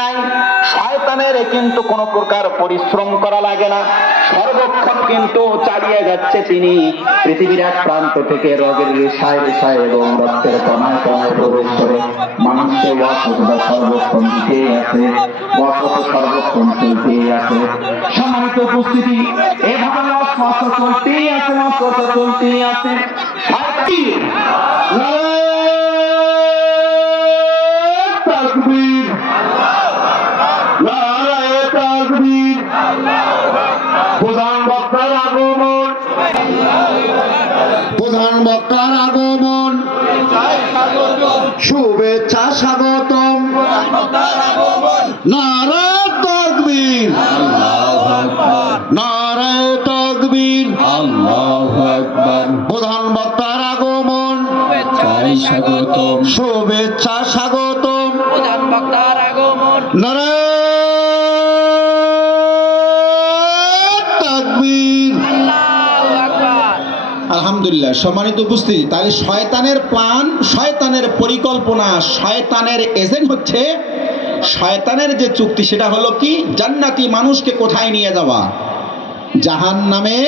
নাই। শয়তানের কিন্তু কোনো প্রকার পরিশ্রম করা লাগে না। সর্বক্ষণ কিন্তু চালিয়ে যাচ্ছে তিনি। পৃথিবীর এক প্রান্ত থেকে রোগের রেশায় রেশায় এবং রক্তের কণায় কণায় প্রবেশ করে। মানুষকে ওয়াসতা সর্বক্ষণ দিতেই আছে ওয়াসতা সর্বক্ষণ চলতেই আছে সম্মানিত উপস্থিতি, এভাবে অস্ত্র চলতেই আছে অস্ত্র চলতেই আছে তাকবীর তাকবীর। প্রধান বক্তার আগমন। প্রধান বক্তার আগমন। শুভেচ্ছা স্বাগতম। নারায় তকবীর। নারায় তকবীর। প্রধান বক্তার আগমন। স্বাগতম। শুভেচ্ছা স্বাগতম। প্রধান বক্তার আগমন। নারায় তাকবীর। আলহামদুলিল্লাহ সম্মানিত উপস্থিতি তাহলে শয়তানের প্ল্যান শয়তানের পরিকল্পনা শয়তানের এজেন্ট হচ্ছে শয়তানের যে চুক্তি সেটা হলো কি? জান্নাতি মানুষকে কোথায় নিয়ে যাওয়া? জাহান নামে